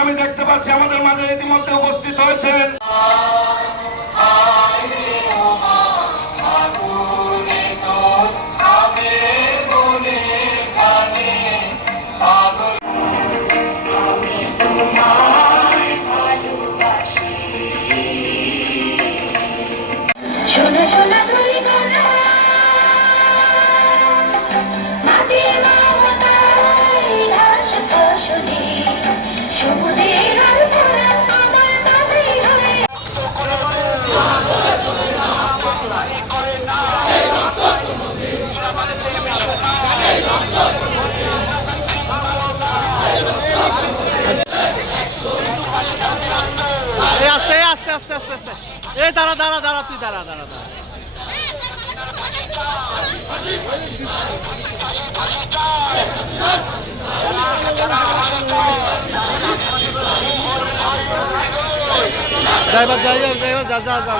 আমি দেখতে পাচ্ছি আমাদের মাঝে ইতিমধ্যে উপস্থিত হয়েছেন শোনা শোনা দুই গানা মাটির মমতায় ঘাস ফসলে সবুজের আলপনা আমার তাতেই হয়ে আস্তে আস্তে আস্তে আস্তে আস্তে এই দাঁড়া দাঁড়া দাঁড়া তুই দাঁড়া দাঁড়া দাঁড়া ড্রাইভার যাই ড্রাইভার যা যা যা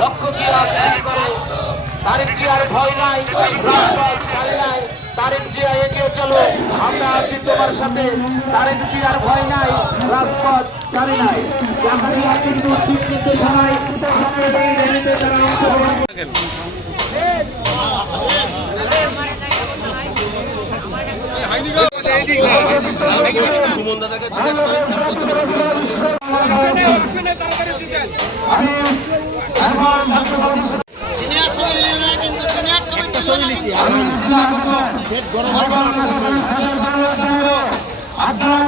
লক্ষ্য জিয়া বিক্রি করে তারেক জিয়ার ভয় নাই, রাজপথ ছাড়ি নাই। তারেক জিয়া এগিয়ে চলো, আমরা আছি তোমার সাথে। তারেক জিয়ার ভয় নাই, রাজপথ ছাড়ি নাই। জাকারিয়া কিন্তু ঠিক নির্দেশনায় এই র্যালিতে তারা অংশগ্রহণ আপনারা